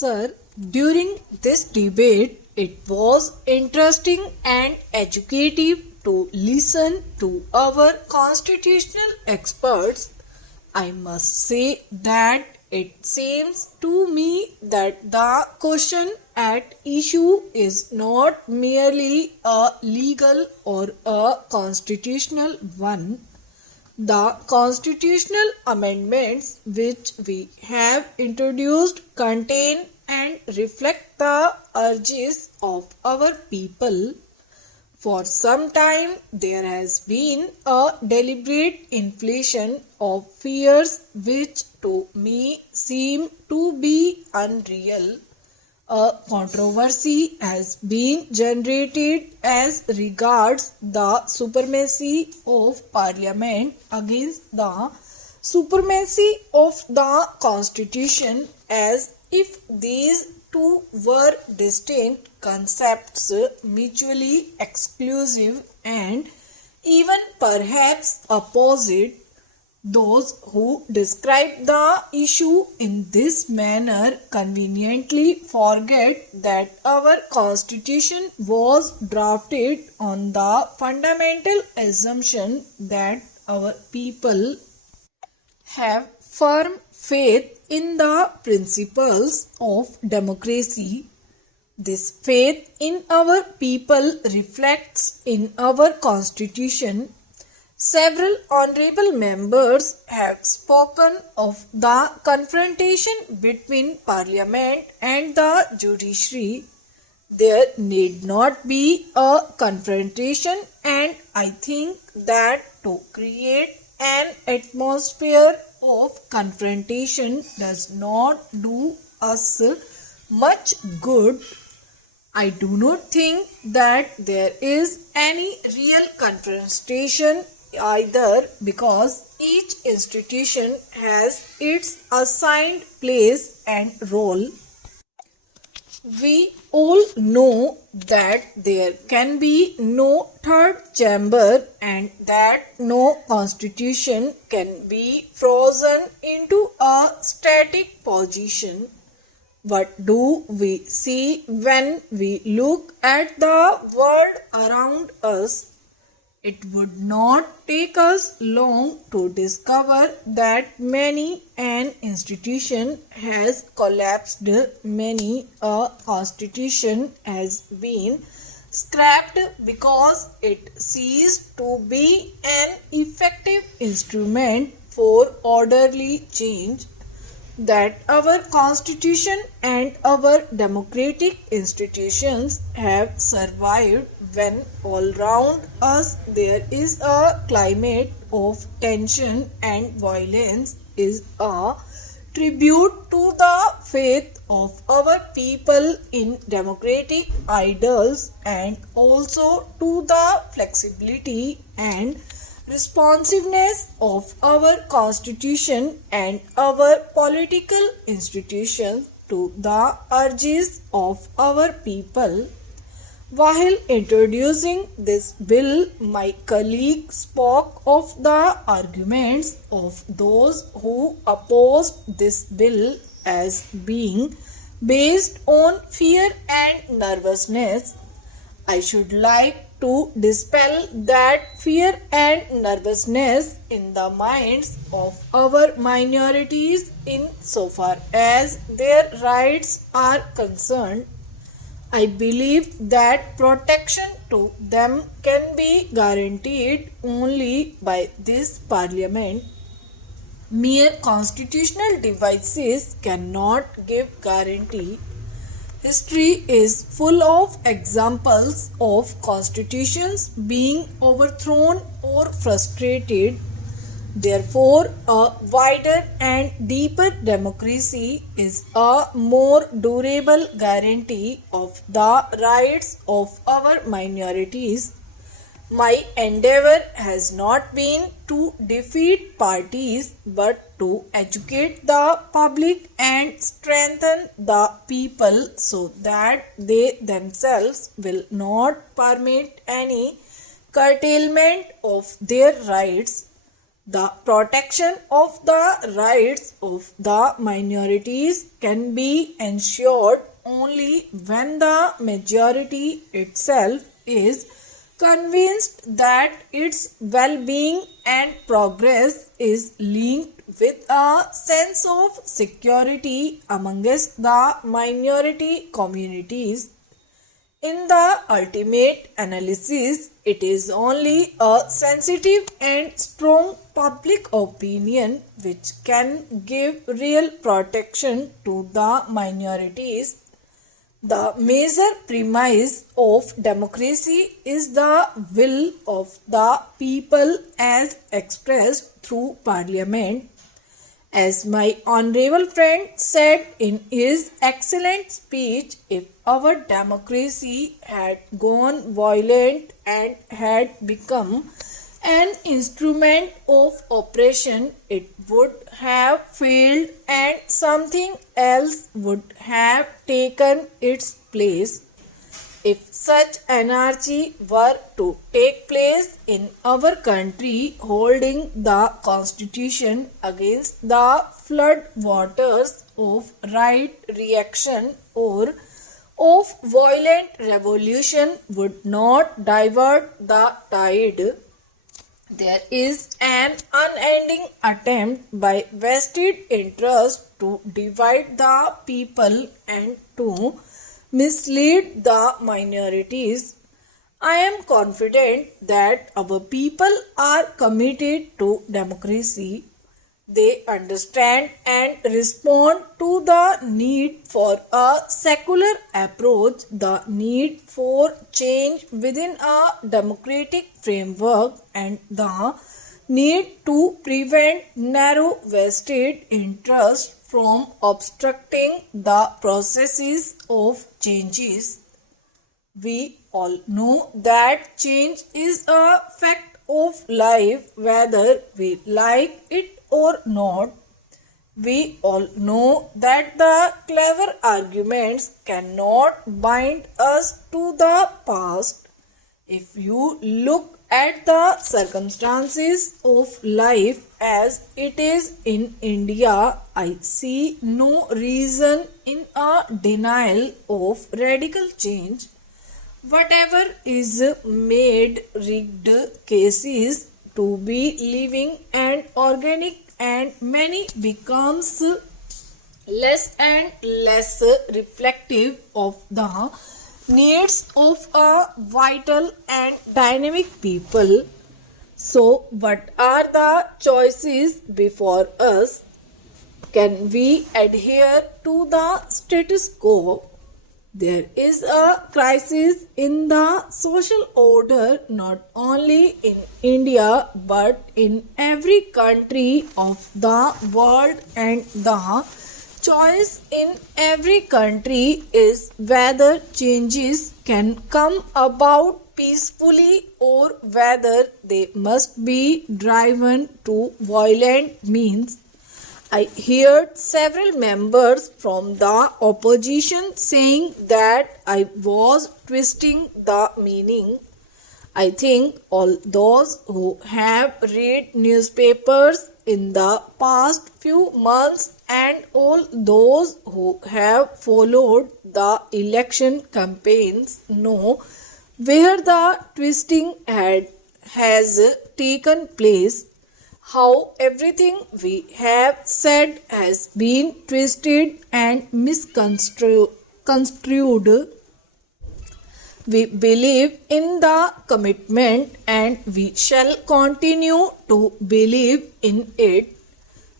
Sir, during this debate, it was interesting and educative to listen to our constitutional experts. I must say that it seems to me that the question at issue is not merely a legal or a constitutional one. The constitutional amendments which we have introduced contain and reflect the urges of our people. For some time, there has been a deliberate inflation of fears which to me seem to be unreal. A controversy has been generated as regards the supremacy of Parliament against the supremacy of the Constitution, as if these two were distinct concepts, mutually exclusive and even perhaps opposite. Those who describe the issue in this manner conveniently forget that our Constitution was drafted on the fundamental assumption that our people have firm faith in the principles of democracy. This faith in our people reflects in our Constitution. Several honorable members have spoken of the confrontation between Parliament and the judiciary. There need not be a confrontation, and I think that to create an atmosphere of confrontation does not do us much good. I do not think that there is any real confrontation either, because each institution has its assigned place and role. We all know that there can be no third chamber and that no constitution can be frozen into a static position. What do we see when we look at the world around us? It would not take us long to discover that many an institution has collapsed, many a constitution has been scrapped because it ceased to be an effective instrument for orderly change. That our Constitution and our democratic institutions have survived when all round us there is a climate of tension and violence is a tribute to the faith of our people in democratic ideals and also to the flexibility and responsiveness of our Constitution and our political institutions to the urges of our people. While introducing this bill, my colleague spoke of the arguments of those who opposed this bill as being based on fear and nervousness. I should like to dispel that fear and nervousness in the minds of our minorities in so far as their rights are concerned. I believe that protection to them can be guaranteed only by this Parliament. Mere constitutional devices cannot give guarantee. History is full of examples of constitutions being overthrown or frustrated. Therefore, a wider and deeper democracy is a more durable guarantee of the rights of our minorities. My endeavor has not been to defeat parties but to educate the public and strengthen the people so that they themselves will not permit any curtailment of their rights. The protection of the rights of the minorities can be ensured only when the majority itself is convinced that its well-being and progress is linked with a sense of security amongst the minority communities. In the ultimate analysis, it is only a sensitive and strong public opinion which can give real protection to the minorities. The major premise of democracy is the will of the people as expressed through parliament. As my honorable friend said in his excellent speech, if our democracy had gone violent and had become an instrument of oppression, it would have failed and something else would have taken its place. If such anarchy were to take place in our country, holding the constitution against the flood waters of right reaction or of violent revolution would not divert the tide. There is an unending attempt by vested interests to divide the people and to mislead the minorities. I am confident that our people are committed to democracy. They understand and respond to the need for a secular approach, the need for change within a democratic framework, and the need to prevent narrow vested interests from obstructing the processes of changes. We all know that change is a fact of life, whether we like it or not. We all know that the clever arguments cannot bind us to the past. If you look at the circumstances of life as it is in India, I see no reason in a denial of radical change. Whatever is made rigged cases to be living and organic, and many becomes less and less reflective of the needs of a vital and dynamic people. So, what are the choices before us? Can we adhere to the status quo? There is a crisis in the social order not only in India but in every country of the world, and the choice in every country is whether changes can come about peacefully or whether they must be driven to violent means. I heard several members from the opposition saying that I was twisting the meaning. I think all those who have read newspapers in the past few months and all those who have followed the election campaigns know where the twisting has taken place. How everything we have said has been twisted and misconstrued. We believe in the commitment and we shall continue to believe in it.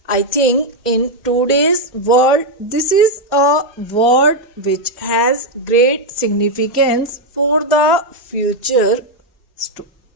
I think in today's world, this is a word which has great significance for the future.